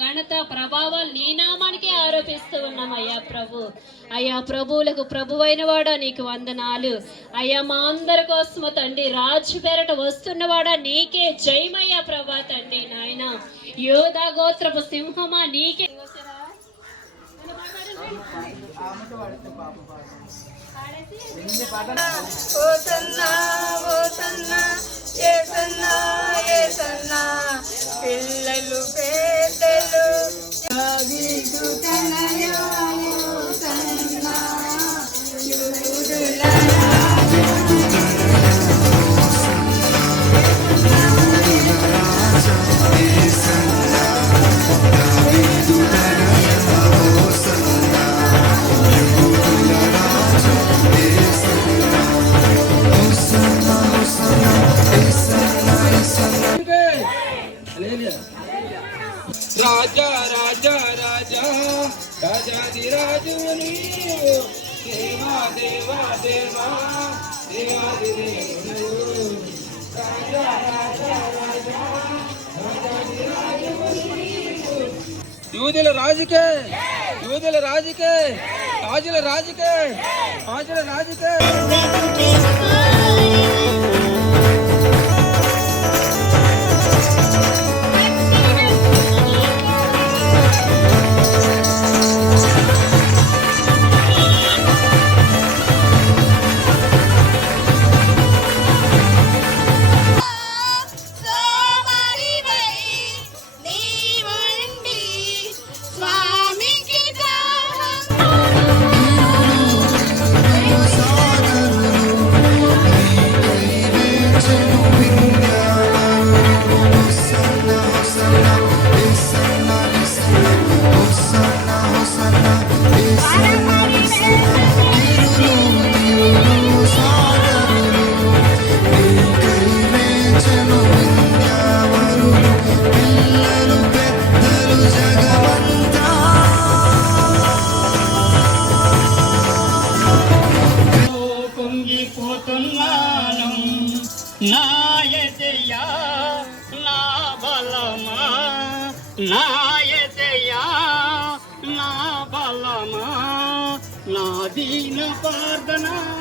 ఘనత ప్రభావాలు నీ నామానికే ఆరోపిస్తూ ఉన్నాం అయ్యా ప్రభు. అయ్యా ప్రభువులకు ప్రభువైన వాడా నీకు వందనాలు. అయ్యా మా అందరి కోసము తండ్రి రాజు పేరట వస్తున్నవాడా నీకే జయమయ్యా ప్రభా తండ్రి నాయన. యోధా గోత్రపు సింహమా నీకే. ఓ ఓసన్నా ఓ ఏసన్నా రాజా రాజా రాజా రాజాది రాజు నీవు దేవా దేవా దేవా దేవాది దేవుడు రాజా రాజా రాజా రాజాది రాజు నీవు. యూదుల రాజుకే యూదుల రాజుకే రాజుల రాజుకే రాజుల రాజుకే పోతున్నాను. నా ఎదయా నా బలమా? నా ఎదయా నా బలమా? నా దీన ప్రార్థనా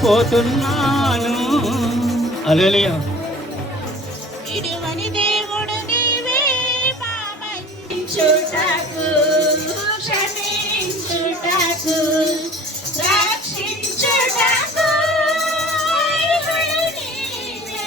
కుంగిపోతున్నాను అలలియా విడువని దేవుడు నీవే పాపించుటకు క్షమించుటకు రక్షించుటకు అర్హుడు నీవే.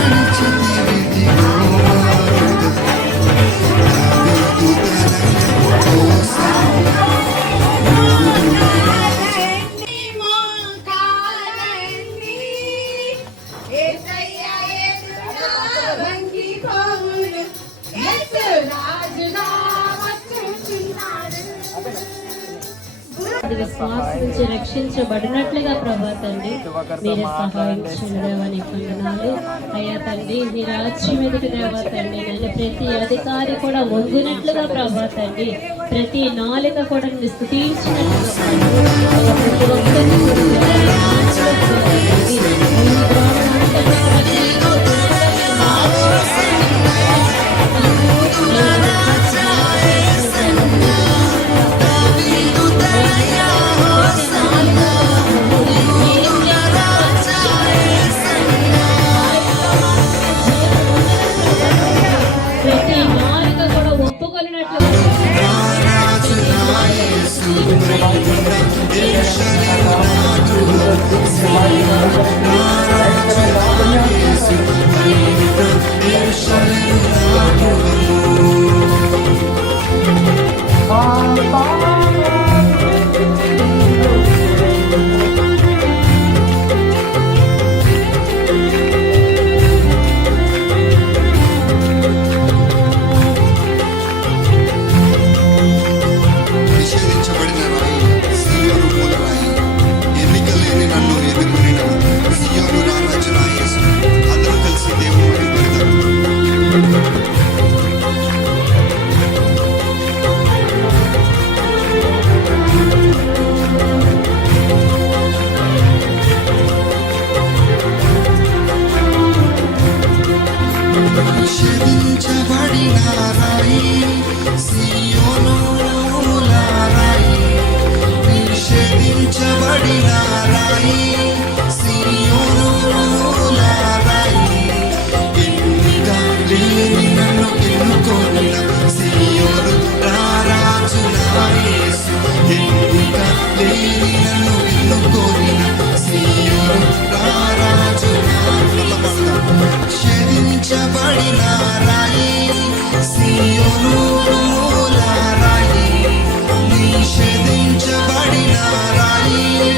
అది విశ్వాసం నుంచి రక్షించబడినట్లుగా ప్రభా తండ్రి మీరే సహాయం చేయదేవా నీ వందనాలు అయ్యా తండ్రి మీ రాజ్యం మీదకి దేవా తండ్రి నేను ప్రతి అధికారి కూడా వంగినట్లుగా ప్రభా తండ్రి ప్రతి నాలుక కూడా నిన్ను స్థుతించినట్లుగా I'll నిషేధించబడిన రాయి